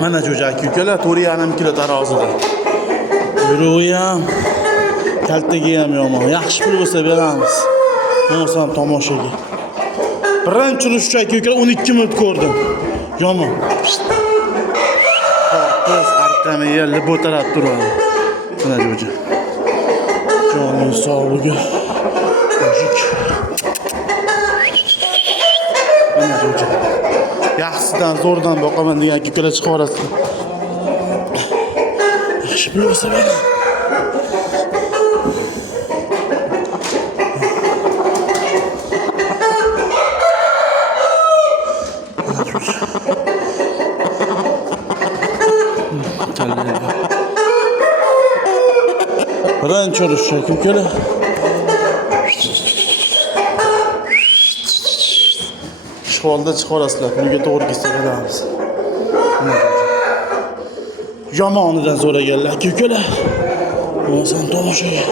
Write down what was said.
Mana jo'jak ukalar 4,5 kilo tarozida. Yuruvi ham, kaltagi ham yomon. Yaxshi pul bo'lsa beramiz. Bo'lsam tomoshaga. Birinchi urushchak ukalar 12 minut ko'rdim. Yomon. Biz arqani yerli bo'tarab turadi. Mana jo'ja. Joning sog'ligi. Mujik. Mana jo'ja. Yaxshisidan zo'rdan boqaman degan ukalar chiqaverasiz. Yaxshi pul bo'lsa beraman. Birinchi urushchak ukalar. Shvolda chiqarasizlar, pulga to'g'ri kelsa beramiz. Yomonidan so'raganlar ukalar. Bo'lsam tomoshaga.